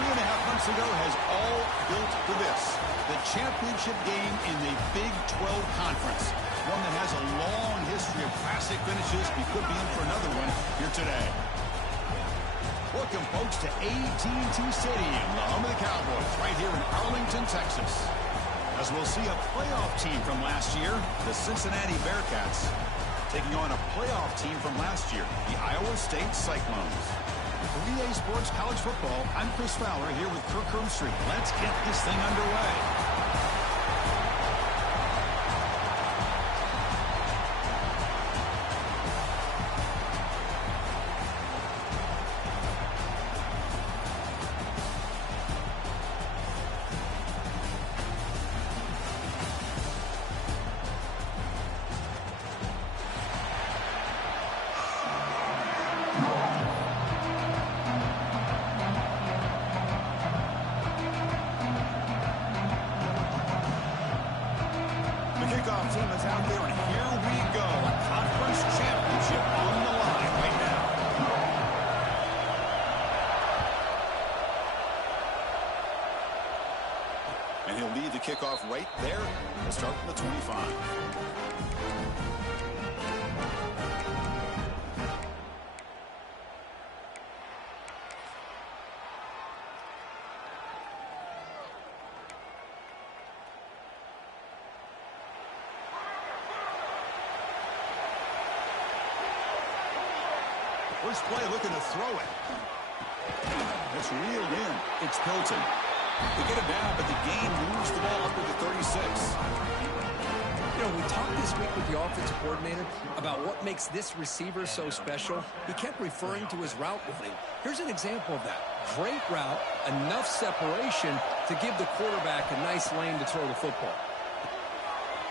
3.5 months ago has all built for this. The championship game in the Big 12 Conference. One that has a long history of classic finishes. We could be in for another one here today. Welcome, folks, to AT&T Stadium, the home of the Cowboys, right here in Arlington, Texas. As we'll see a playoff team from last year, the Cincinnati Bearcats, taking on a playoff team from last year, the Iowa State Cyclones. For EA Sports College Football, I'm Chris Fowler here with Kirk Herbstreit. Let's get this thing underway. Kickoff team is out there, and here we go. A conference championship on the line right now. And he'll lead the kickoff right there. We'll start from the 25. First play looking to throw it. It's reeled in. It's Hilton. They get it down, but the game moves the ball up to the 36. You know, we talked this week with the offensive coordinator about what makes this receiver so special. He kept referring to his route running. Here's an example of that. Great route, enough separation to give the quarterback a nice lane to throw the football.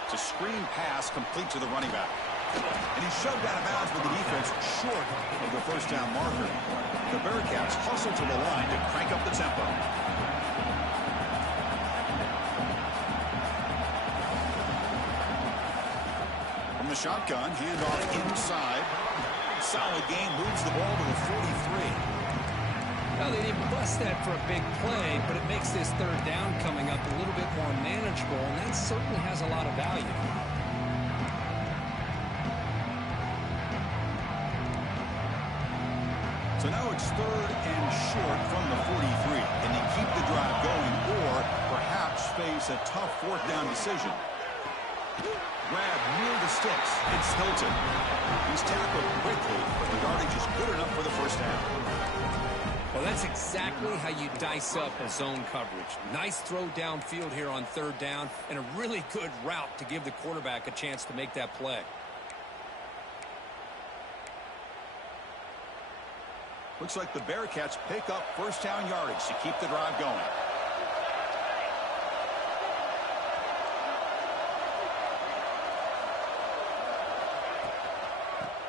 It's a screen pass complete to the running back. And he's shoved out of bounds with the defense short of the first down marker. The Bearcats hustle to the line to crank up the tempo. From the shotgun, handoff inside. Solid game, moves the ball to the 43. Well, they didn't bust that for a big play, but it makes this third down coming up a little bit more manageable, and that certainly has a lot of value. So now it's third and short from the 43. Can they keep the drive going or perhaps face a tough fourth down decision? Grab near the sticks. It's Hilton. He's tackled quickly, but the yardage is good enough for the first down. Well, that's exactly how you dice up a zone coverage. Nice throw downfield here on third down and a really good route to give the quarterback a chance to make that play. Looks like the Bearcats pick up first down yardage to keep the drive going.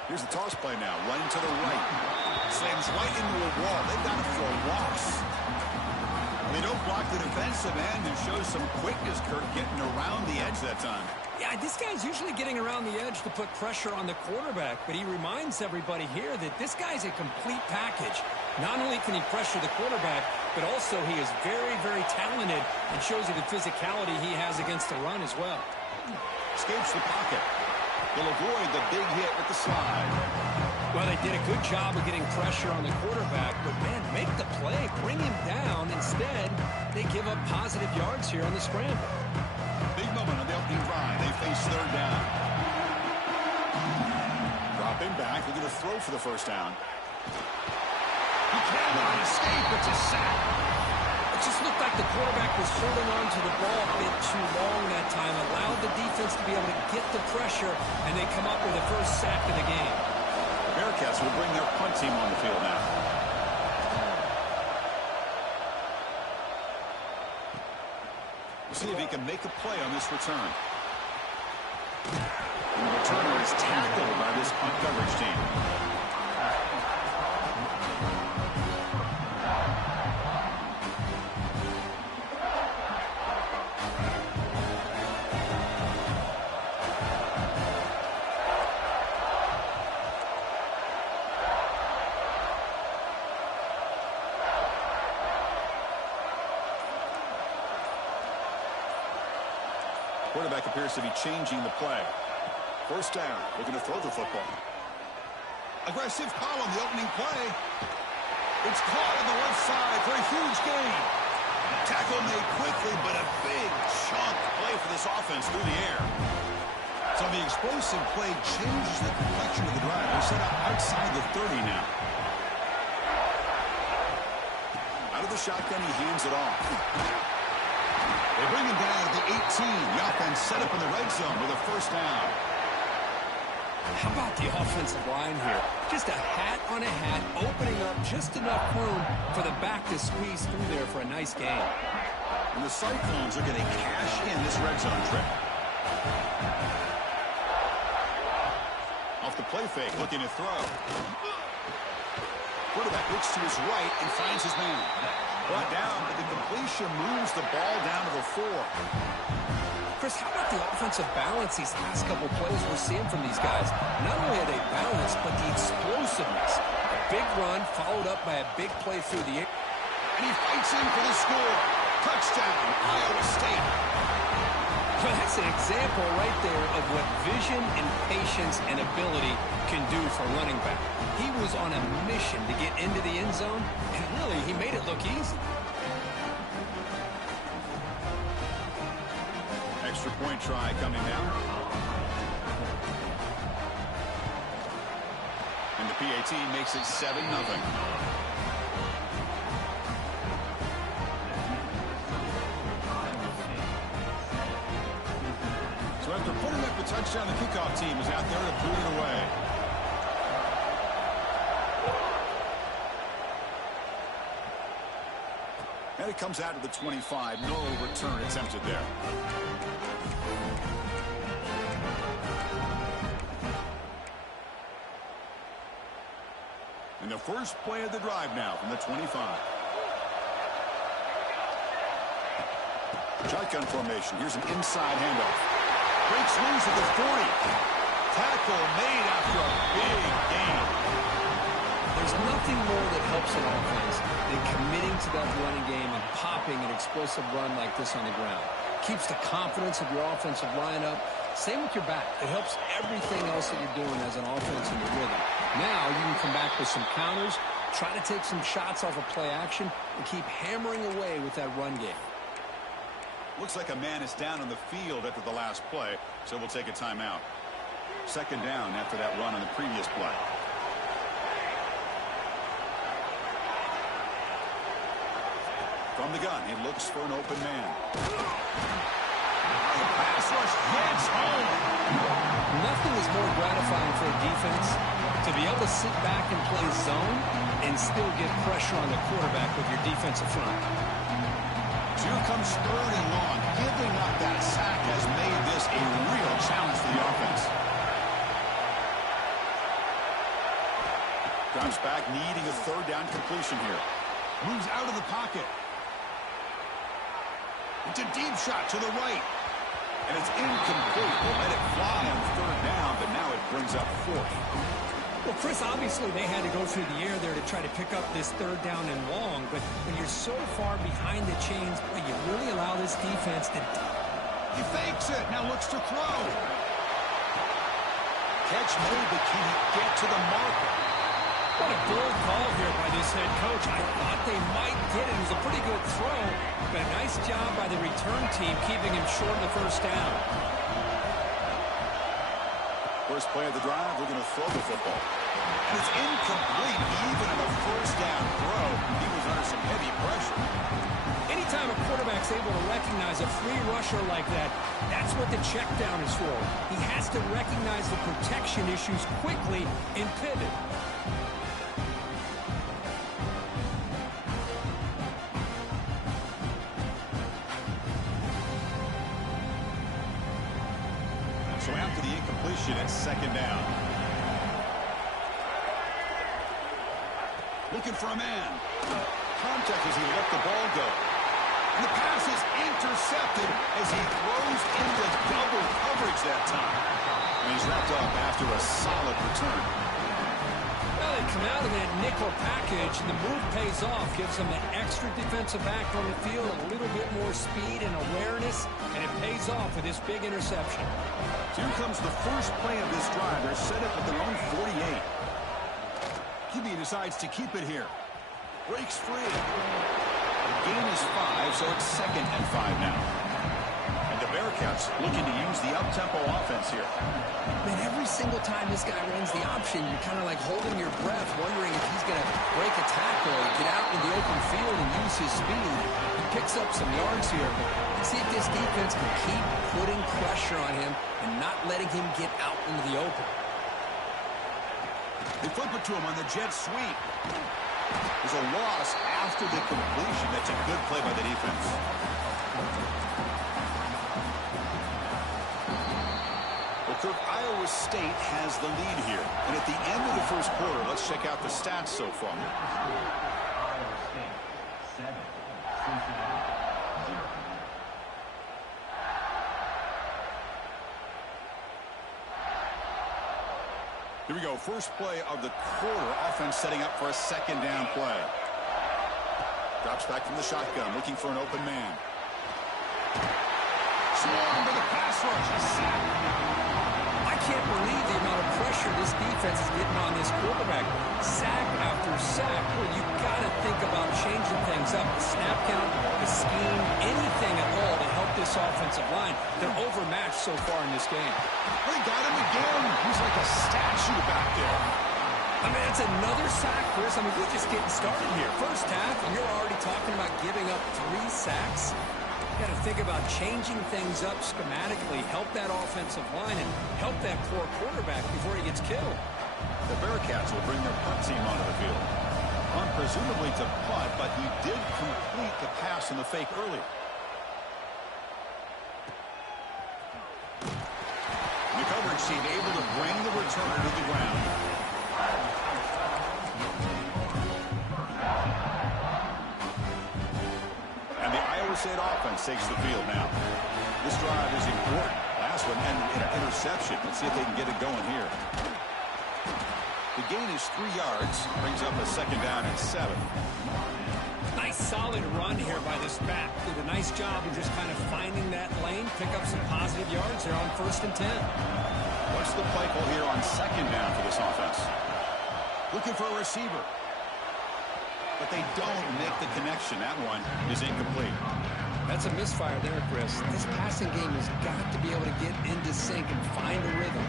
Here's the toss play now. Running to the right. Slams right into a wall. They've got it for a loss. They don't block the defensive end and show some quickness, Kirk, getting around the edge that time. Yeah, this guy's usually getting around the edge to put pressure on the quarterback, but he reminds everybody here that this guy's a complete package. Not only can he pressure the quarterback, but also he is very, very talented and shows you the physicality he has against the run as well. Escapes the pocket. They'll avoid the big hit with the slide. Well, they did a good job of getting pressure on the quarterback, but, man, make the play, bring him down. Instead, they give up positive yards here on the scramble. Big moment on the opening drive. They face third down. Dropping back. They're going to throw for the first down. He cannot escape. It's a sack. It just looked like the quarterback was holding on to the ball a bit too long that time, allowed the defense to be able to get the pressure, and they come up with the first sack of the game. The Bearcats will bring their punt team on the field now. We'll see if he can make a play on this return. And the returner is tackled by this punt coverage team. Quarterback appears to be changing the play. First down, looking to throw the football. Aggressive call on the opening play. It's caught on the left side for a huge gain. Tackle made quickly, but a big chunk play for this offense through the air. So the explosive play changes the complexion of the drive. We're set up outside the 30 now. Out of the shotgun, he hands it off. They bring him down at the 18. The offense set up in the red zone with a first down. How about the offensive line here? Just a hat on a hat, opening up just enough room for the back to squeeze through there for a nice gain. And the Cyclones are going to cash in this red zone trip. Off the play fake, looking to throw. Quarterback looks to his right and finds his man. Brought down, but the completion moves the ball down to the 4. Chris, how about the offensive balance these last couple plays we're seeing from these guys? Not only are they balanced, but the explosiveness. A big run followed up by a big play through the air. And he fights in for the score. Touchdown, Iowa State. Well, that's an example right there of what vision and patience and ability can do for a running back. He was on a mission to get into the end zone, and really, he made it look easy. Extra point try coming down. And the PAT makes it 7-0. So after putting up the touchdown, the kickoff team is out there to boot it away. And it comes out to the 25. No return attempted there. And the first play of the drive now from the 25. Shotgun formation. Here's an inside handoff. Breaks loose at the 40. Tackle made after a big gain. There's nothing more that helps an offense than committing to that running game and popping an explosive run like this on the ground. Keeps the confidence of your offensive lineup. Same with your back. It helps everything else that you're doing as an offense in your rhythm. Now you can come back with some counters, try to take some shots off of play action, and keep hammering away with that run game. Looks like a man is down on the field after the last play, so we'll take a timeout. Second down after that run on the previous play. From the gun, he looks for an open man. The pass rush hits home. Nothing is more gratifying for a defense to be able to sit back and play zone and still get pressure on the quarterback with your defensive front. So here comes third and long. Giving up that sack has made this a real challenge for the offense. Drops back, needing a third down completion here. Moves out of the pocket. It's a deep shot to the right. And it's incomplete. They let it fly on third down, but now it brings up fourth. Well, Chris, obviously they had to go through the air there to try to pick up this third down and long, but when you're so far behind the chains, boy, you really allow this defense to... He fakes it, now looks to throw. Catch made, but can he get to the marker? What a bold call here by this head coach. I thought they might get it. It was a pretty good throw, but a nice job by the return team keeping him short of the first down. First play of the drive, we're going to throw the football. And it's incomplete, even on the first down throw. He was under some heavy pressure. Anytime a quarterback's able to recognize a free rusher like that, that's what the check down is for. He has to recognize the protection issues quickly and pivot. So after the incompletion, it's second down. Looking for a man. Contact as he let the ball go. And the pass is intercepted as he throws into double coverage that time. And he's wrapped up after a solid return. Well, they come out of that fake or package, and the move pays off, gives them an extra defensive back on the field, a little bit more speed and awareness, and it pays off with this big interception. So here comes the first play of this drive. They're set up at their own 48. QB decides to keep it here. Breaks free. The gain is 5, so it's 2nd and 5 now. And the Bearcats looking to use the up-tempo offense here. Man, every single time this guy runs the option, you're kind of like holding your breath, wondering if he's going to break a tackle or get out in the open field and use his speed. He picks up some yards here, but see if this defense can keep putting pressure on him and not letting him get out into the open. They flip it to him on the jet sweep. There's a loss after the completion. That's a good play by the defense. Well, Kirk, Iowa State has the lead here. And at the end of the first quarter, let's check out the stats so far. Iowa State, 7. Cincinnati, 0. Here we go. First play of the quarter. Offense setting up for a 2nd down play. Drops back from the shotgun, looking for an open man. Swung to the pass rush. A sack. I can't believe the amount of pressure this defense is getting on this quarterback. Sack after sack. Well, you got to think about changing things up. The snap count, the scheme, anything at all to help this offensive line. They're overmatched so far in this game. They got him again. He's like a statue back there. I mean, it's another sack, Chris. I mean, we're just getting started here. First half, and you're already talking about giving up 3 sacks. You got to think about changing things up schematically, help that offensive line, and help that poor quarterback before he gets killed. The Bearcats will bring their punt team onto the field. On presumably to punt, but he did complete the pass in the fake earlier. The coverage team able to bring the returner to the ground. And the Iowa State offense takes the field now. This drive is important. Last one and an interception. Let's see if they can get it going here. The gain is 3 yards. Brings up a 2nd down and 7. Nice solid run here by this back. Did a nice job of just kind of finding that lane, pick up some positive yards. They're on 1st and 10. What's the play call here on 2nd down for this offense? Looking for a receiver. But they don't make the connection. That one is incomplete. That's a misfire there, Chris. This passing game has got to be able to get into sync and find a rhythm.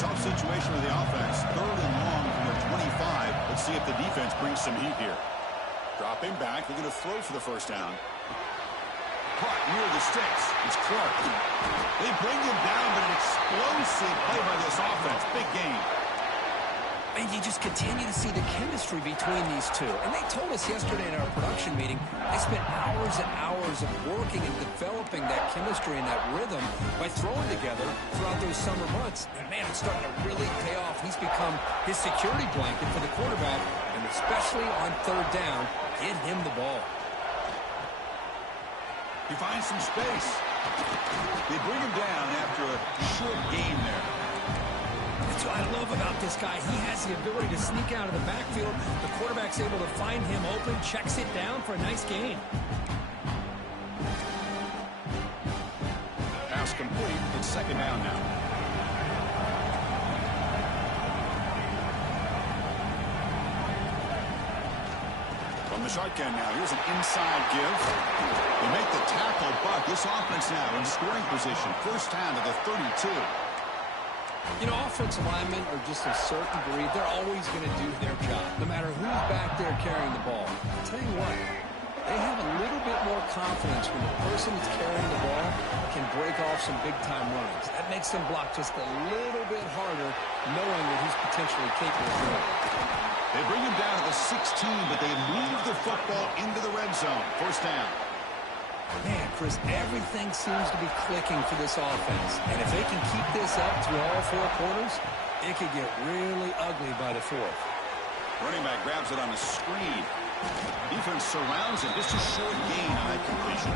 Tough situation with the offense. 3rd and long from their 25. Let's see if the defense brings some heat here. Dropping back. They're going to throw for the 1st down. Caught near the sticks. It's Clark. They bring him down, but an explosive play by this offense. Big game. And you just continue to see the chemistry between these two. And they told us yesterday in our production meeting, they spent hours and hours of working and developing that chemistry and that rhythm by throwing together throughout those summer months. And man, it's starting to really pay off. He's become his security blanket for the quarterback, and especially on 3rd down, get him the ball. He finds some space. They bring him down after a short gain there. That's what I love about this guy. He has the ability to sneak out of the backfield. The quarterback's able to find him open, checks it down for a nice gain. Pass complete. It's 2nd down now. From the shotgun now. Here's an inside give. They make the tackle, but this offense now in scoring position. 1st down to the 32. You know, offensive linemen are just a certain breed. They're always going to do their job, no matter who's back there carrying the ball. I'll tell you what, they have a little bit more confidence when the person that's carrying the ball can break off some big-time runs. That makes them block just a little bit harder, knowing that he's potentially capable of doing it. They bring him down to the 16, but they move the football into the red zone. 1st down. Man, Chris, everything seems to be clicking for this offense. And if they can keep this up through all 4 quarters, it could get really ugly by the 4th. Running back grabs it on a screen. Defense surrounds him. Just a short gain on that completion.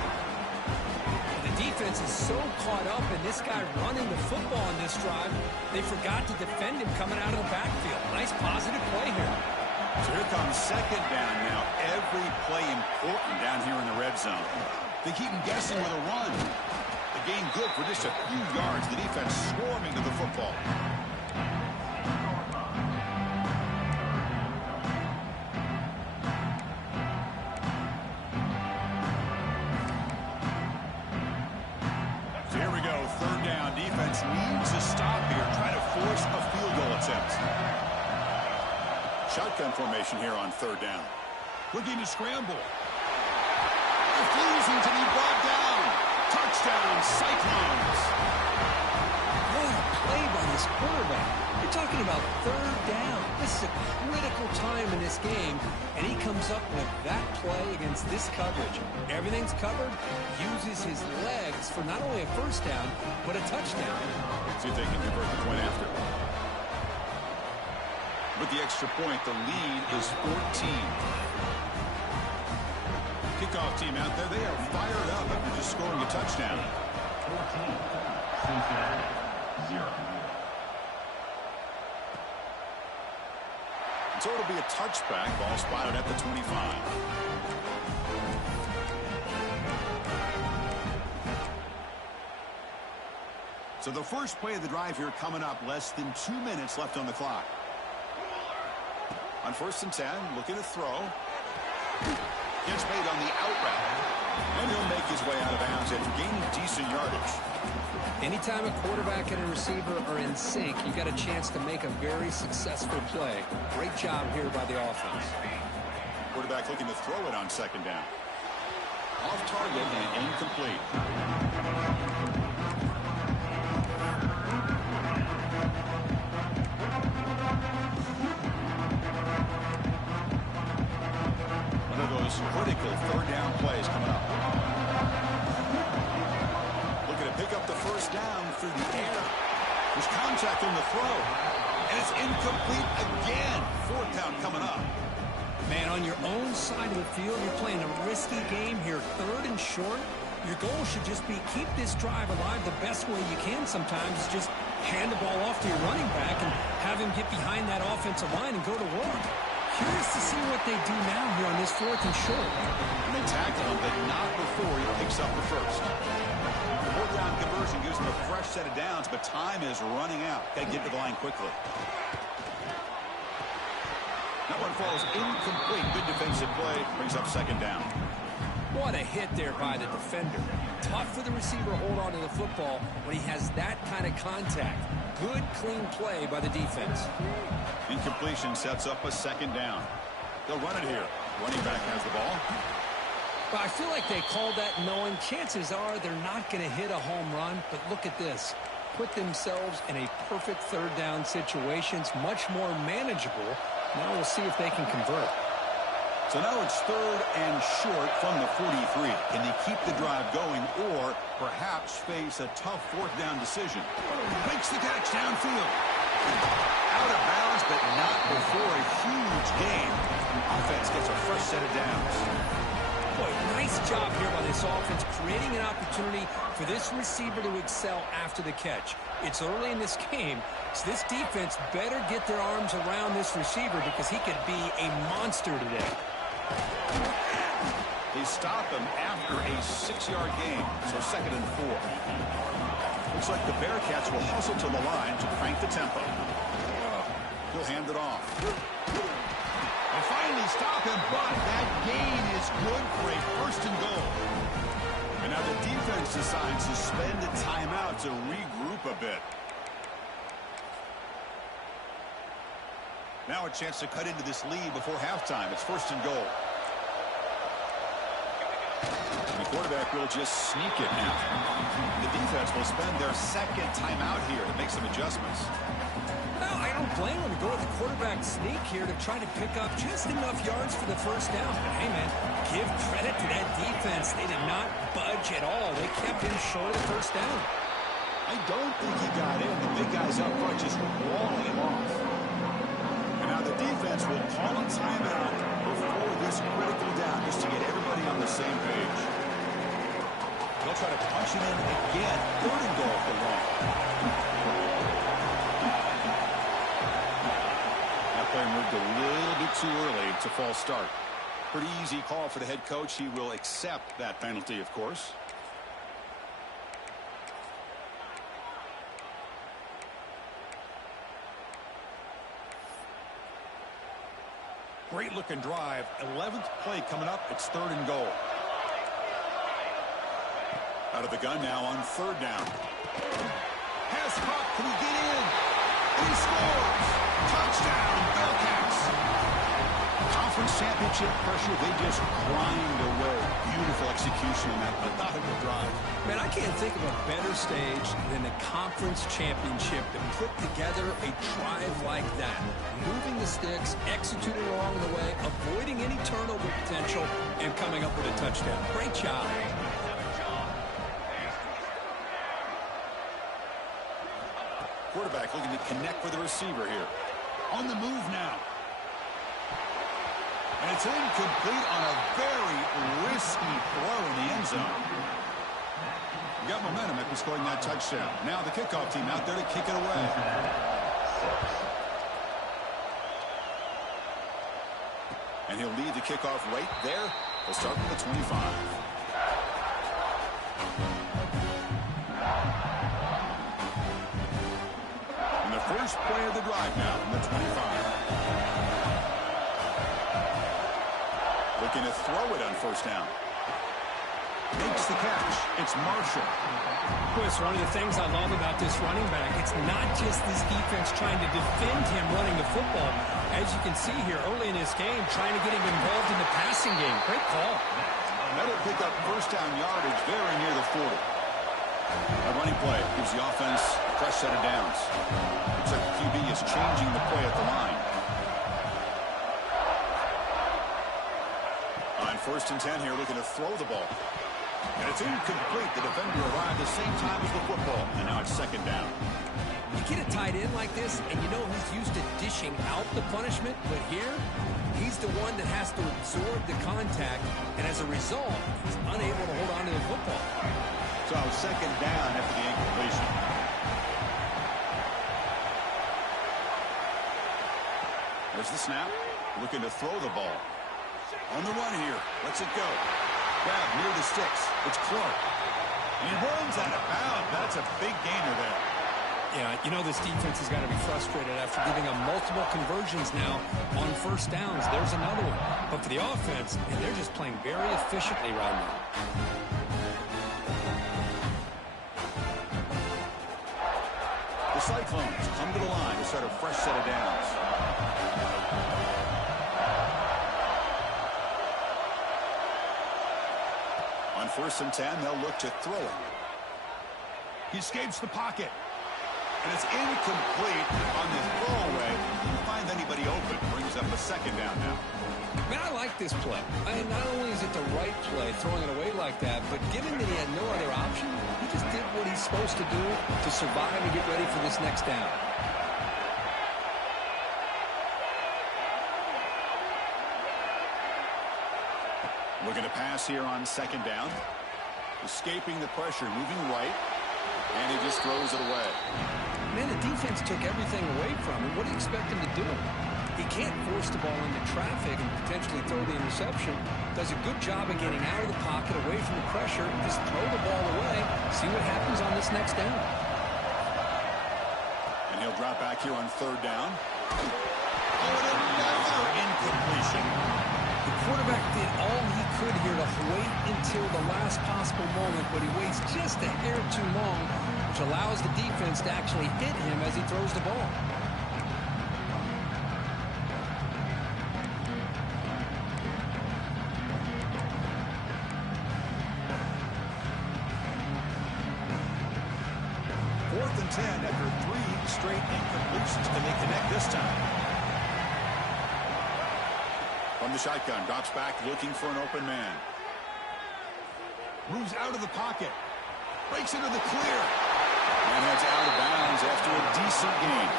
The defense is so caught up in this guy running the football on this drive, they forgot to defend him coming out of the backfield. Nice positive play here. So comes second down now. Every play important down here in the red zone. They keep him guessing with a run. The gain good for just a few yards. The defense swarming to the football. So here we go. Third down. Defense needs a stop here. Trying to force a field goal attempt. Shotgun formation here on third down. Looking to scramble. Refusing to be brought down. Touchdown, Cyclones. What a play by this quarterback. You're talking about third down. This is a critical time in this game, and he comes up with that play against this coverage. Everything's covered, uses his legs for not only a first down, but a touchdown. See if they can convert the point after. With the extra point, the lead is 14. Kickoff team out there, they are fired up after just scoring a touchdown. 14. Cincinnati, 0. So it'll be a touchback. Ball spotted at the 25. So the first play of the drive here coming up. Less than 2 minutes left on the clock. On 1st and 10, looking to throw. Gets made on the out route. And he'll make his way out of bounds after gaining decent yardage. Anytime a quarterback and a receiver are in sync, you got a chance to make a very successful play. Great job here by the offense. Quarterback looking to throw it on 2nd down. Off target and incomplete. Critical third down plays coming up. Looking to pick up the first down through the air. There's contact on the throw. And it's incomplete again. 4th down coming up. Man, on your own side of the field, you're playing a risky game here. 3rd and short. Your goal should just be keep this drive alive the best way you can sometimes. Is just hand the ball off to your running back and have him get behind that offensive line and go to work. Curious to see what they do now here on this 4th and short. And they tackle him, but not before he picks up the first. The 4th down conversion gives them a fresh set of downs, but time is running out. Got to get to the line quickly. That one falls incomplete. Good defensive play. Brings up 2nd down. What a hit there by the defender. Tough for the receiver to hold on to the football when he has that kind of contact. Good, clean play by the defense. Incompletion sets up a 2nd down. They'll run it here. Running back has the ball. Well, I feel like they called that knowing chances are they're not going to hit a home run. But look at this. Put themselves in a perfect 3rd down situation. It's much more manageable. Now we'll see if they can convert. So now it's 3rd and short from the 43. Can they keep the drive going or perhaps face a tough 4th down decision? Makes the catch downfield. Out of bounds, but not before a huge gain. Offense gets a fresh set of downs. Boy, nice job here by this offense, creating an opportunity for this receiver to excel after the catch. It's early in this game, so this defense better get their arms around this receiver because he could be a monster today. They stop him after a 6-yard gain, so 2nd and 4. Looks like the Bearcats will hustle to the line to crank the tempo. He'll hand it off. They finally stop him, but that gain is good for a 1st and goal. And now the defense decides to spend a timeout to regroup a bit. Now a chance to cut into this lead before halftime. It's 1st and goal. And the quarterback will just sneak it now. The defense will spend their 2nd timeout here to make some adjustments. Well, I don't blame him to go with the quarterback sneak here to try to pick up just enough yards for the 1st down. But hey, man, give credit to that defense. They did not budge at all. They kept him short of the 1st down. I don't think he got in. The big guys up front just walling him off. And now the defense will call a timeout before this critical down just to get everybody on the same page. They'll try to punch it in again. 3rd and goal for one. That play moved a little bit too early. It's a false start. Pretty easy call for the head coach. He will accept that penalty, of course. Great looking drive. 11th play coming up. It's 3rd and goal. Out of the gun now on 3rd down. Pass caught. Can he get in? And he scores. Touchdown, Bearcats. Conference championship pressure. They just grind away. Beautiful execution on that methodical drive. Man, I can't think of a better stage than the conference championship to put together a drive like that. Moving the sticks, executing along the way, avoiding any turnover potential, and coming up with a touchdown. Great job. Quarterback looking to connect with the receiver here. On the move now. And it's incomplete on a very risky throw in the end zone. Got momentum after scoring that touchdown. Now the kickoff team out there to kick it away. And he'll lead the kickoff right there. He'll start from the 25. And the first play of the drive now from the 25. Looking to throw it on 1st down. Makes the catch. It's Marshall. Boy, it's one of the things I love about this running back. It's not just this defense trying to defend him running the football. As you can see here early in this game, trying to get him involved in the passing game. Great call. That'll pick up 1st down yardage very near the 40. A running play gives the offense a fresh set of downs. Looks like the QB is changing the play at the line. On 1st and 10 here, looking to throw the ball. And it's incomplete. The defender arrived at the same time as the football. And now it's 2nd down. You get a tight end like this, and you know he's used to dishing out the punishment. But here, he's the one that has to absorb the contact. And as a result, he's unable to hold on to the football. So 2nd down after the incompletion. There's the snap. Looking to throw the ball. On the run here. Lets it go. Grab near the sticks. It's Clark. And he runs out of bounds. That's a big gainer there. Yeah, you know this defense has got to be frustrated after giving them multiple conversions now on 1st downs. There's another one. But for the offense, and they're just playing very efficiently right now. The Cyclones come to the line to start a fresh set of downs. On 1st and 10, they'll look to throw it. He escapes the pocket. And it's incomplete on the throwaway. Didn't find anybody open. Brings up a 2nd down now. Man, I like this play. And not only is it the right play, throwing it away like that, but given that he had no other option, he just did what he's supposed to do to survive and get ready for this next down. Looking to pass here on 2nd down. Escaping the pressure, moving right. And he just throws it away. Man, the defense took everything away from him. What do you expect him to do? He can't force the ball into traffic and potentially throw the interception. Does a good job of getting out of the pocket, away from the pressure, just throw the ball away, see what happens on this next down. And he'll drop back here on 3rd down. Oh, and another incompletion. The quarterback did all he could here to wait until the last possible moment, but he waits just a hair too long, which allows the defense to actually hit him as he throws the ball. Fourth and 10 after 3 straight incompletions. Can they connect this time? From the shotgun, drops back, looking for an open man. Moves out of the pocket. Breaks into the clear. And heads out of bounds after a decent gain.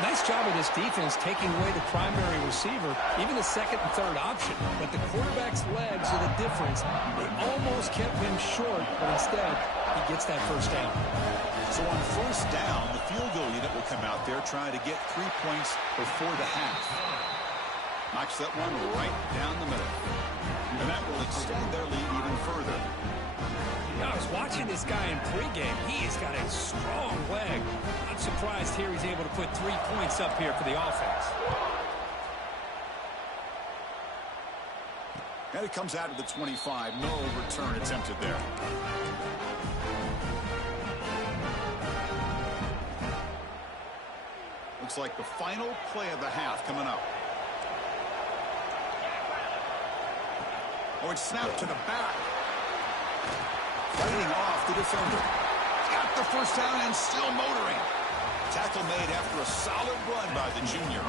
Nice job of this defense taking away the primary receiver, even the 2nd and 3rd option. But the quarterback's legs are the difference. They almost kept him short, but instead, he gets that 1st down. So on 1st down, the field goal unit will come out there trying to get 3 points before the half. Knocks that one right down the middle. And that will extend their lead even further. I was watching this guy in pregame. He has got a strong leg. I'm surprised here he's able to put 3 points up here for the offense. And it comes out of the 25. No return attempted there. Looks like the final play of the half coming up. Oh, it's snapped to the back. Fighting off the defender. Got the first down and still motoring. Tackle made after a solid run by the junior.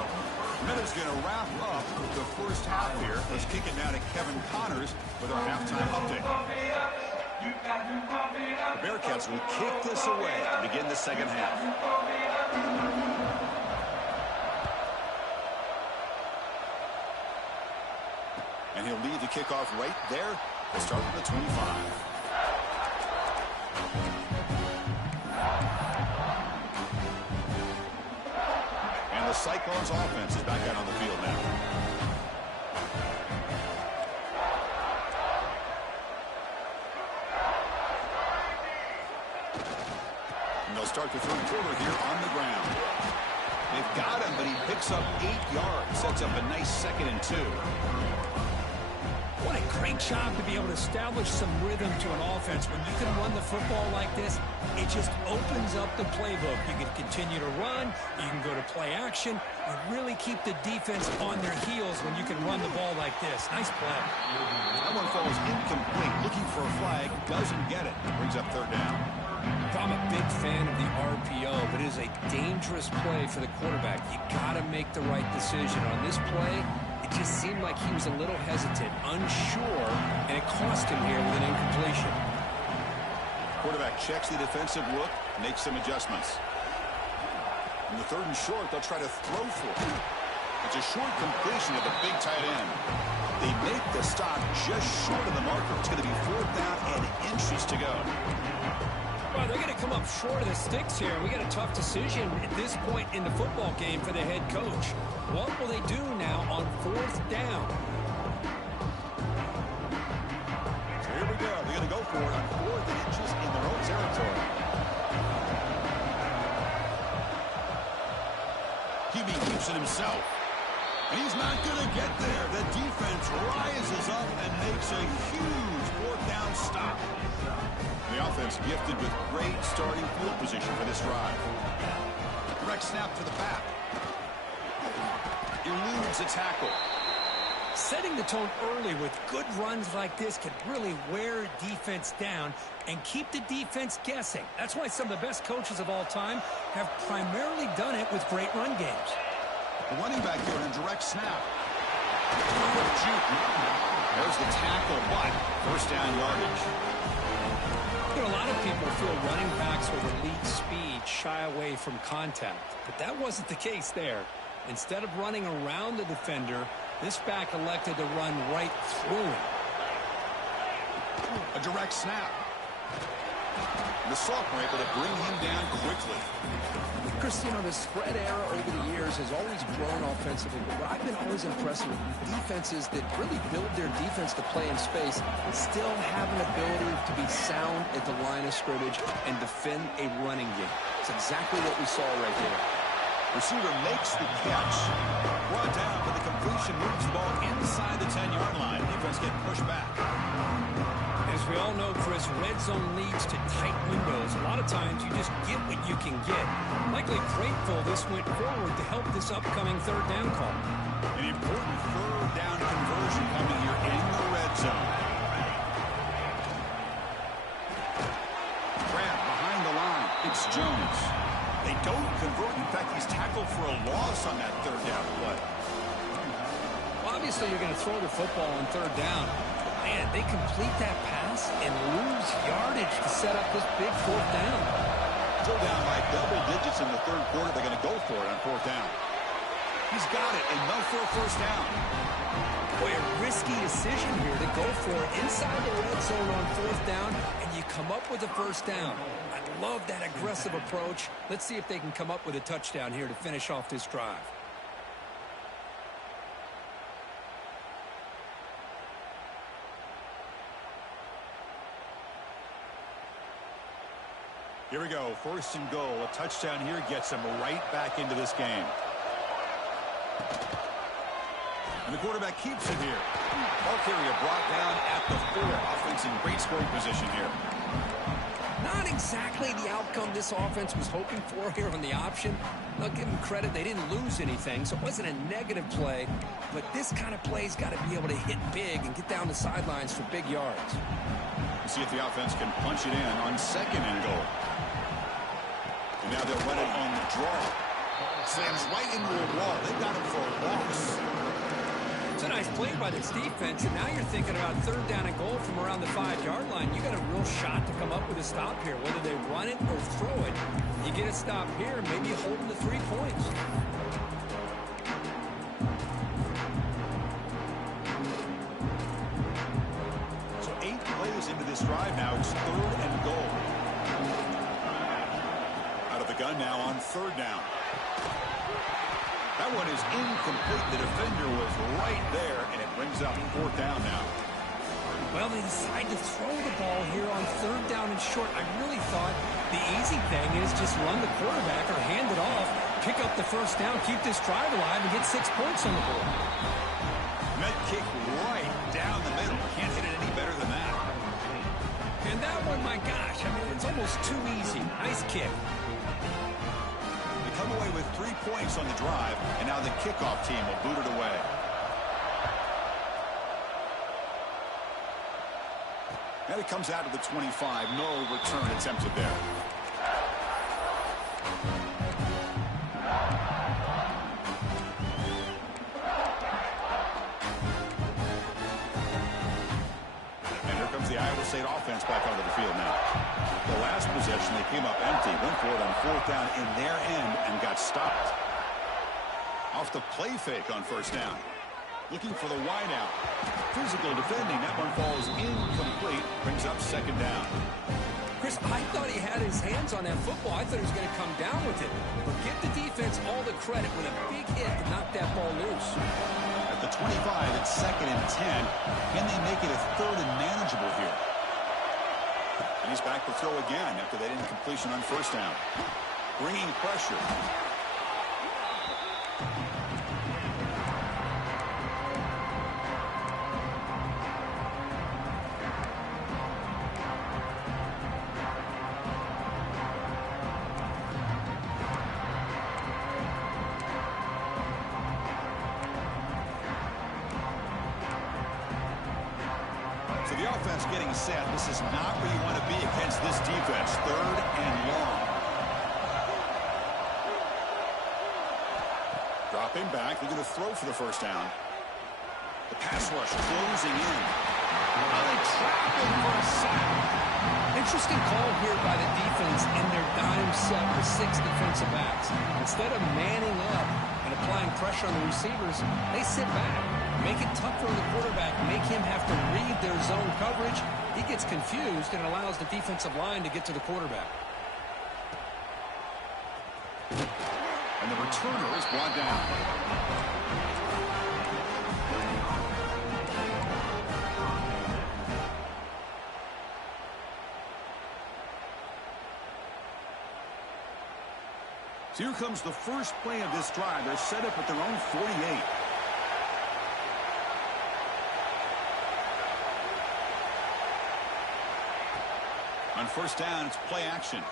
Minutes going to wrap up the first half here. Let's kick it now to Kevin Connors with our halftime update. The Bearcats will kick this away to begin the second half. And he'll lead the kickoff right there. We'll start with the 25. And the Cyclones offense is back out on the field now. And they'll start the third quarter here on the ground. They've got him, but he picks up 8 yards. Sets up a nice 2nd and 2. What a great job to be able to establish some rhythm to an offense. When you can run the football like this, it just opens up the playbook. You can continue to run. You can go to play action. You really keep the defense on their heels when you can run the ball like this. Nice play. That one falls incomplete. Looking for a flag. Doesn't get it. Brings up 3rd down. I'm a big fan of the RPO, but it is a dangerous play for the quarterback. You got to make the right decision. On this play, it just seemed like he was a little hesitant, unsure, and it cost him here with an incompletion. Quarterback checks the defensive look, makes some adjustments. In the 3rd and short, they'll try to throw for it. It's a short completion of the big tight end. They make the stop just short of the marker. It's going to be 4th down and inches to go. Well, they're going to come up short of the sticks here. We got a tough decision at this point in the football game for the head coach. What will they do now on 4th down? So here we go. They're going to go for it on 4th and inches in their own territory. QB keeps it himself. And he's not going to get there. The defense rises up and makes a huge 4th down stop. The offense gifted with great starting field position for this drive. Direct snap to the back. Eludes a tackle. Setting the tone early with good runs like this can really wear defense down and keep the defense guessing. That's why some of the best coaches of all time have primarily done it with great run games. The running back here in a direct snap. There's the tackle, but 1st down yardage. You know, a lot of people feel running backs with elite speed shy away from contact, but that wasn't the case there. Instead of running around the defender, this back elected to run right through him. A direct snap. The sophomore able to bring him down quickly. Chris, you know, the spread era over the years has always grown offensively, but what I've been always impressed with defenses that really build their defense to play in space still have an ability to be sound at the line of scrimmage and defend a running game. It's exactly what we saw right here. Receiver makes the catch. Brought down, but the completion moves the ball inside the 10-yard line. Defense get pushed back. As we all know, Chris, red zone leads to tight windows. A lot of times you just get what you can get. Likely grateful this went forward to help this upcoming 3rd down call. An important 3rd down conversion coming here in the red zone. Grab behind the line. It's Jones. They don't convert. In fact, he's tackled for a loss on that 3rd down play. Well, obviously, you're going to throw the football on 3rd down. Man, they complete that pass and lose yardage to set up this big 4th down. Still down by double digits in the 3rd quarter. They're going to go for it on 4th down. He's got it, enough for a 1st down. Boy, a risky decision here to go for it inside the red zone on 4th down, and you come up with a 1st down. I love that aggressive approach. Let's see if they can come up with a touchdown here to finish off this drive. Here we go. First and goal. A touchdown here gets them right back into this game. And the quarterback keeps it here. Ball carrier brought down at the 4. Offense in great scoring position here. Not exactly the outcome this offense was hoping for here on the option. I'll give them credit. They didn't lose anything, so it wasn't a negative play. But this kind of play's got to be able to hit big and get down the sidelines for big yards. We'll see if the offense can punch it in on second and goal. And now they'll run it on the draw. Slams right into a wall. They got him for a loss. It's a nice play by this defense, and now you're thinking about third down and goal from around the 5-yard line. You got a real shot to come up with a stop here, whether they run it or throw it. You get a stop here, maybe you hold them to 3 points. So 8 plays into this drive now. It's third and goal. Out of the gun now on third down. That one is incomplete. The defender was right there, and it brings up fourth down now. Well, they decide to throw the ball here on third down and short. I really thought the easy thing is just run the quarterback or hand it off, pick up the first down, keep this drive alive, and get 6 points on the board. Met kick right down the middle. Can't hit it any better than that. And that one, my gosh, I mean, it's almost too easy. Nice kick. Come away with 3 points on the drive, and now the kickoff team will boot it away. And it comes out to the 25. No return attempted there. And here comes the Iowa State offense back onto the field now. The last possession, they came up empty, went for it on fourth down in their end and got stopped. Off the play fake on first down. Looking for the wideout. Physical defending. That one falls incomplete. Brings up second down. Chris, I thought he had his hands on that football. I thought he was going to come down with it. But give the defense all the credit with a big hit to knock that ball loose. At the 25, it's second and 10. Can they make it a third and manageable here? And he's back to throw again after that incompletion on first down. Bringing pressure. So the offense getting set. This is not where you want to be against this defense. Third and long. Dropping back. They're going to throw for the first down. The pass rush closing in. Now they trap him for a sack. Interesting call here by the defense in their dime set with 6 defensive backs. Instead of manning up and applying pressure on the receivers, they sit back. Make it tougher on the quarterback, make him have to read their zone coverage. He gets confused and allows the defensive line to get to the quarterback. And the returner is brought down. So here comes the first play of this drive. They're set up at their own 48. On first down, it's play action.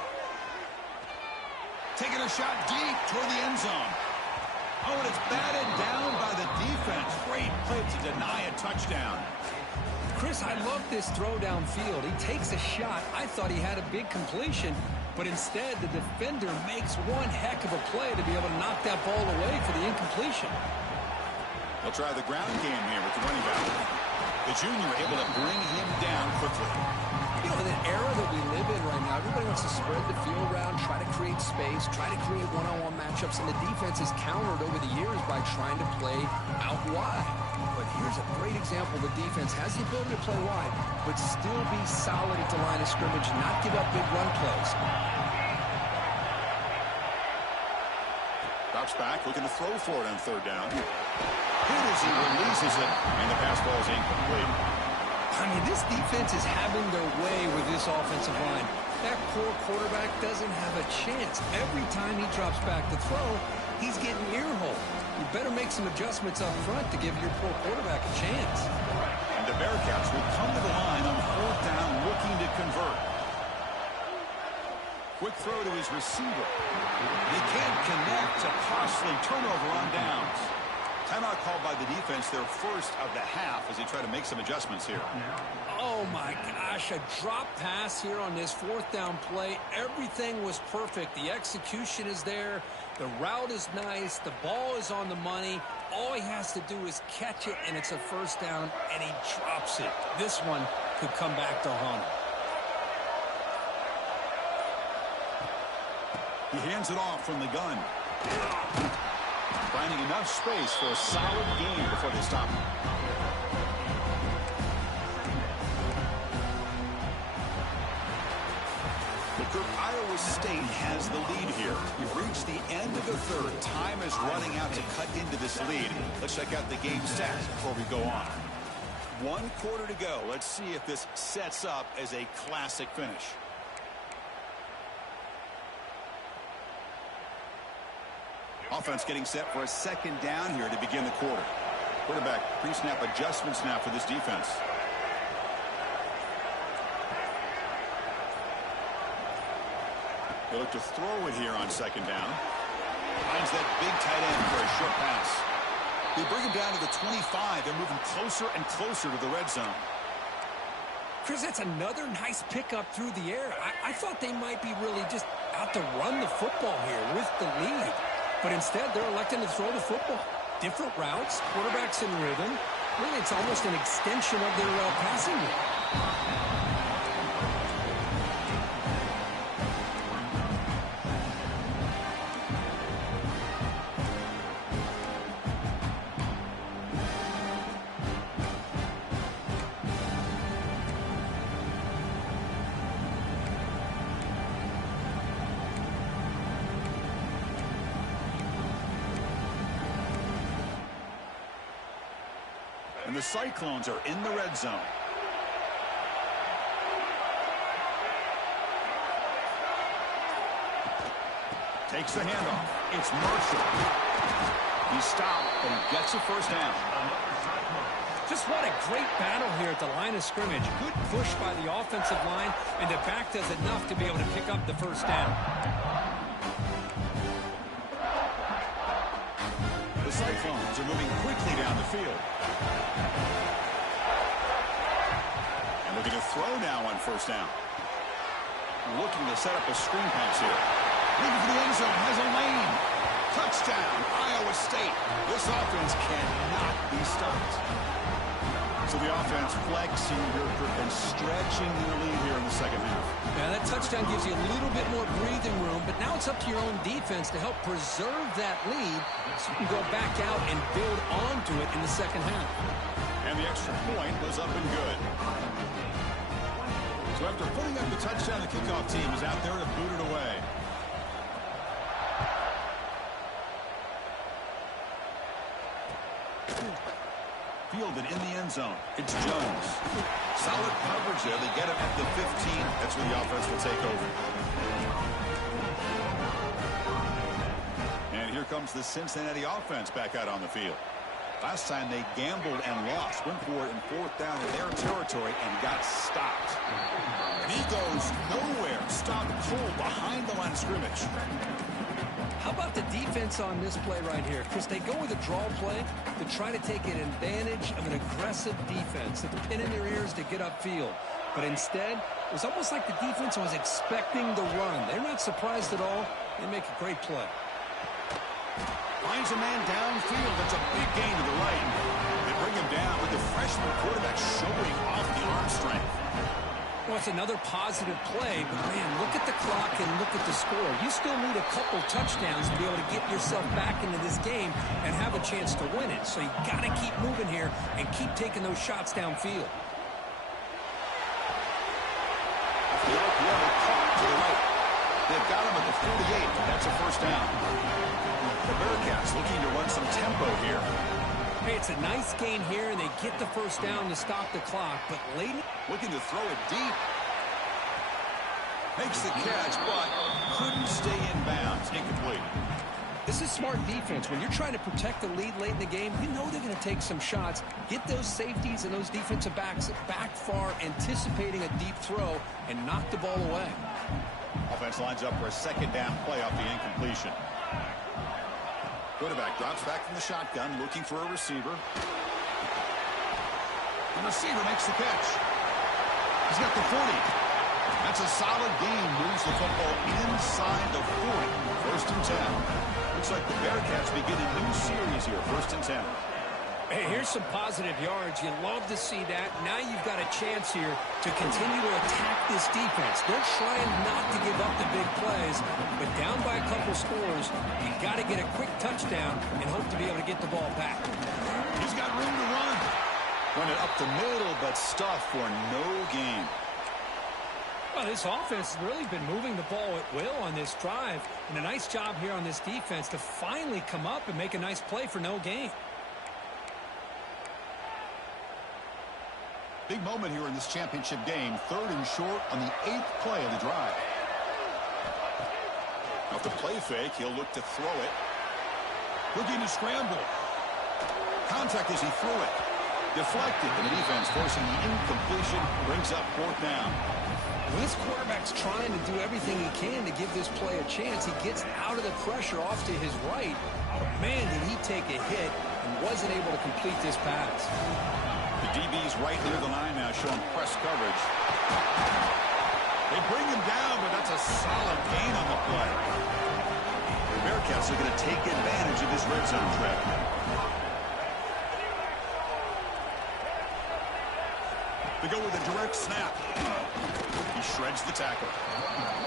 Taking a shot deep toward the end zone. Oh, and it's batted down by the defense. Great play to deny a touchdown. Chris, I love this throw downfield. He takes a shot. I thought he had a big completion, but instead the defender makes one heck of a play to be able to knock that ball away for the incompletion. They'll try the ground game here with the running back. The junior able to bring him down quickly. You know, in an era that we live in right now, everybody wants to spread the field around, try to create space, try to create one-on-one matchups, and the defense is countered over the years by trying to play out wide. But here's a great example. The defense has the ability to play wide, but still be solid at the line of scrimmage, not give up big run plays. Drops back, looking to throw for it on third down. Hit as he releases it, and the pass falls incomplete. I mean, this defense is having their way with this offensive line. That poor quarterback doesn't have a chance. Every time he drops back to throw, he's getting ear-hole. You better make some adjustments up front to give your poor quarterback a chance. And the Bearcats will come to the line on 4th down looking to convert. Quick throw to his receiver. He can't connect. A costly turnover on downs. Timeout called by the defense, their first of the half, as they try to make some adjustments here. Oh, my gosh, a drop pass here on this 4th down play. Everything was perfect. The execution is there. The route is nice. The ball is on the money. All he has to do is catch it, and it's a 1st down, and he drops it. This one could come back to haunt him. He hands it off from the gun. Finding enough space for a solid gain before they stop him. Iowa State has the lead here. We've reached the end of the 3rd. Time is running out to cut into this lead. Let's check out the game stats before we go on. 1 quarter to go. Let's see if this sets up as a classic finish. Offense getting set for a 2nd down here to begin the quarter. Quarterback pre-snap adjustments now for this defense. They look to throw it here on 2nd down. Finds that big tight end for a short pass. They bring him down to the 25. They're moving closer and closer to the red zone. Chris, that's another nice pickup through the air. I thought they might be really just out to run the football here with the lead. But instead, they're electing to throw the football. Different routes, quarterbacks in rhythm. Really, it's almost an extension of their passing game. And the Cyclones are in the red zone. Takes the handoff. It's Marshall. He stopped, but he gets a 1st down. Just what a great battle here at the line of scrimmage. Good push by the offensive line, and the back does enough to be able to pick up the 1st down. The Cyclones are moving quickly down the field. And looking to throw now on 1st down. Looking to set up a screen pass here. Looking for the end zone, has a lane. Touchdown, Iowa State. This offense cannot be stopped. So the offense flexing and stretching their lead here in the 2nd half. Yeah, that touchdown gives you a little bit more breathing room, but now it's up to your own defense to help preserve that lead so you can go back out and build onto it in the 2nd half. And the extra point was up and good. So after putting up the touchdown, the kickoff team is out there to boot it away. Fielded in the end zone. It's Jones. Solid coverage there. They get him at the 15. That's where the offense will take over. And here comes the Cincinnati offense back out on the field. Last time they gambled and lost. Went for it in 4th down in their territory and got stopped. And he goes nowhere. Stopped cold behind the line of scrimmage. How about the defense on this play right here? Chris, they go with a draw play to try to take an advantage of an aggressive defense. They're pin in their ears to get upfield. But instead, it was almost like the defense was expecting the run. They're not surprised at all. They make a great play. Finds a man downfield. That's a big gain to the right. They bring him down with the freshman quarterback showing off the arm strength. Well, it's another positive play, but man, look at the clock and look at the score. You still need a couple touchdowns to be able to get yourself back into this game and have a chance to win it. So you got to keep moving here and keep taking those shots downfield. The RPO caught to the right. They've got him at the 48. That's a 1st down. The Bearcats looking to run some tempo here. Hey, it's a nice gain here, and they get the 1st down to stop the clock. But late, looking to throw it deep. Makes the catch, but couldn't stay in bounds. Incomplete. This is smart defense. When you're trying to protect the lead late in the game, you know they're going to take some shots. Get those safeties and those defensive backs back far, anticipating a deep throw, and knock the ball away. Offense lines up for a second down play off the incompletion. Quarterback drops back from the shotgun, looking for a receiver. The receiver makes the catch. He's got the 40. That's a solid gain. Moves the football inside the 40. First and 10. Looks like the Bearcats begin a new series here. First and 10. Hey, here's some positive yards. You love to see that. Now you've got a chance here to continue to attack this defense. They're trying not to give up the big plays, but down by a couple scores, you got to get a quick touchdown and hope to be able to get the ball back. He's got room to run. Run it up the middle, but stuff for no gain. Well, this offense has really been moving the ball at will on this drive, and a nice job here on this defense to finally come up and make a nice play for no gain. Big moment here in this championship game. Third and short on the 8th play of the drive. Off the play fake, he'll look to throw it. Looking to scramble. Contact as he threw it. Deflected. The defense forcing the incompletion. Brings up 4th down. When this quarterback's trying to do everything he can to give this play a chance, he gets out of the pressure off to his right. But man, did he take a hit and wasn't able to complete this pass. The DB's right near the line now, showing press coverage. They bring him down, but that's a solid gain on the play. The Bearcats are going to take advantage of this red zone trap. They go with a direct snap. He shreds the tackle.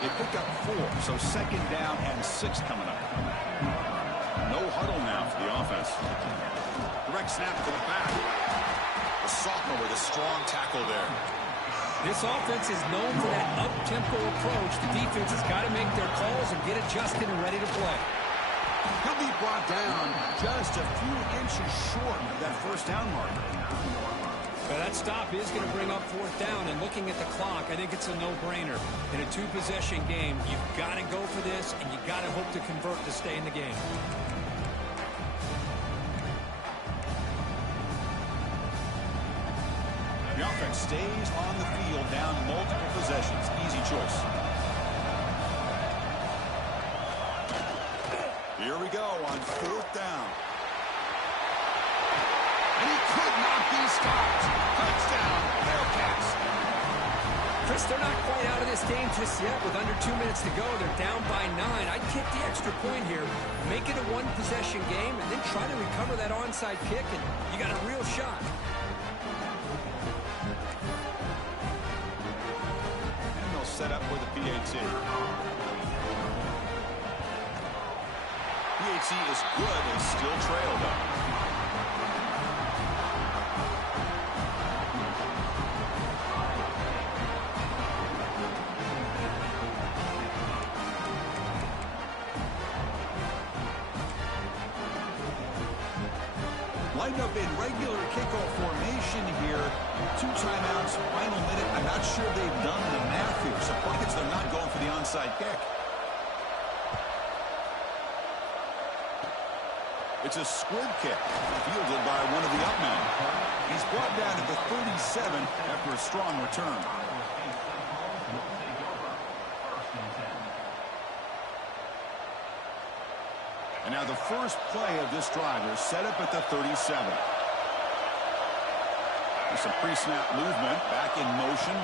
They pick up 4, so second down and 6 coming up. No huddle now for the offense. Direct snap to the back. The sophomore with a strong tackle there. This offense is known for that up-tempo approach. The defense has got to make their calls and get adjusted and ready to play. He'll be brought down just a few inches short of that first down marker. But that stop is going to bring up 4th down, and looking at the clock, I think it's a no-brainer. In a 2-possession game, you've got to go for this, and you've got to hope to convert to stay in the game. The offense stays on the field, down multiple possessions. Easy choice. Here we go on 4th down. And he could not be stopped. Touchdown, Bearcats. Chris, they're not quite out of this game just yet. With under 2 minutes to go, they're down by 9. I'd kick the extra point here, make it a 1-possession game, and then try to recover that onside kick, and you got a real shot. And they'll set up for the PAT. PAT is good and still trail, though. Lined up in regular kickoff formation here. 2 timeouts, final minute. I'm not sure they've done the math here. Surprised they're not going for the onside kick. It's a squib kick, fielded by one of the up men. He's brought down to the 37 after a strong return. And now the first play of this drive is set up at the 37. There's some pre-snap movement, back in motion.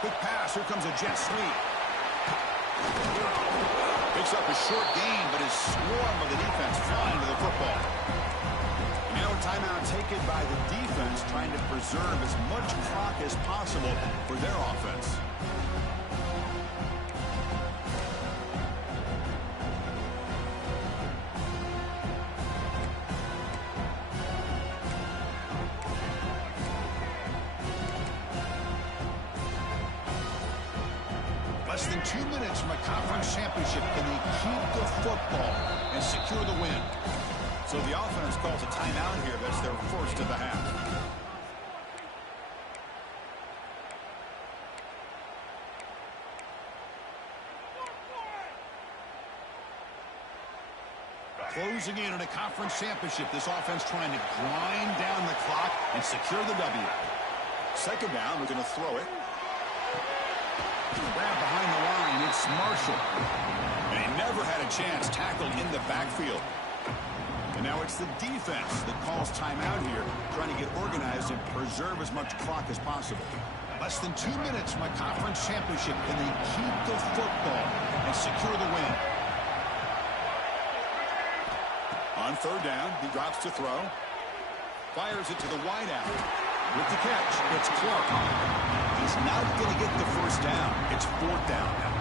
Quick pass, here comes a jet sweep. Picks up a short gain, but is swarmed by the defense flying to the football. Now a timeout taken by the defense, trying to preserve as much clock as possible for their offense. Less than 2 minutes from a conference championship. Can they keep the football and secure the win? So the offense calls a timeout here. That's their first of the half. closing in on a conference championship. This offense trying to grind down the clock and secure the W. Second down, we're going to throw it. Grab behind the line, it's Marshall. And he never had a chance tackled in the backfield. And now it's the defense that calls timeout here, trying to get organized and preserve as much clock as possible. Less than 2 minutes from a conference championship, and they keep the football and secure the win. On third down, he drops to throw. Fires it to the wideout. With the catch, it's Clark. He's not going to get the first down. It's fourth down now.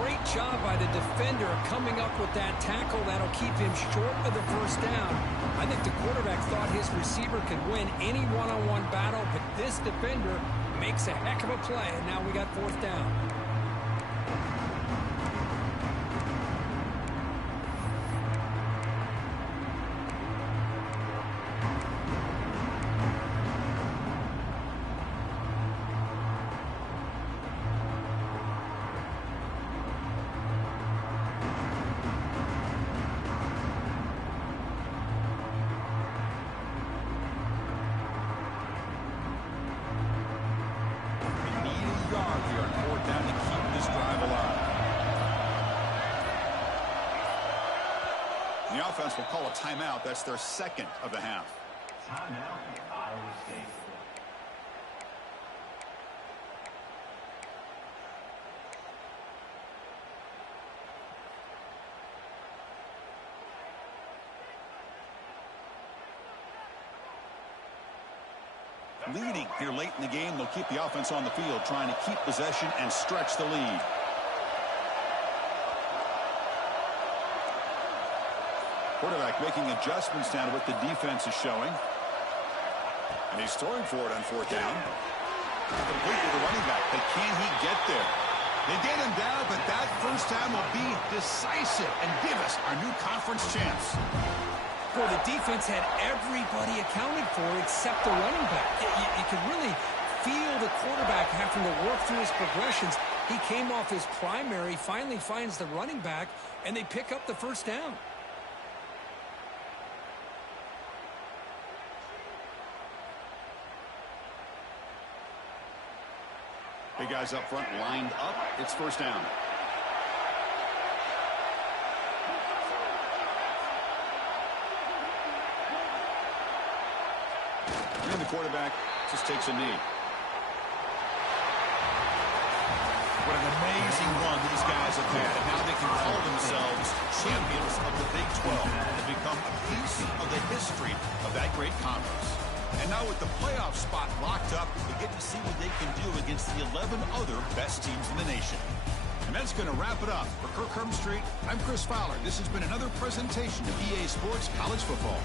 Great job by the defender coming up with that tackle. That'll keep him short of the first down. I think the quarterback thought his receiver could win any one-on-one battle, but this defender makes a heck of a play, and now we got fourth down. The offense will call a timeout. That's their second of the half. Timeout, Iowa State. Leading here late in the game, they'll keep the offense on the field, trying to keep possession and stretch the lead. Quarterback making adjustments down to what the defense is showing. And he's throwing for it on fourth down. Complete with the running back, but can he get there? They get him down, but that first down will be decisive and give us our new conference chance. Boy, the defense had everybody accounted for except the running back. You could really feel the quarterback having to work through his progressions. He came off his primary, finally finds the running back, and they pick up the first down. Big guys up front lined up. It's first down. And the quarterback just takes a knee. What an amazing run these guys have had, and now they can call themselves champions of the Big 12 and become a piece of the history of that great conference. And now with the playoff spot locked up, we get to see what they can do against the 11 other best teams in the nation. And that's going to wrap it up. For Kirk Street, I'm Chris Fowler. This has been another presentation of EA Sports College Football.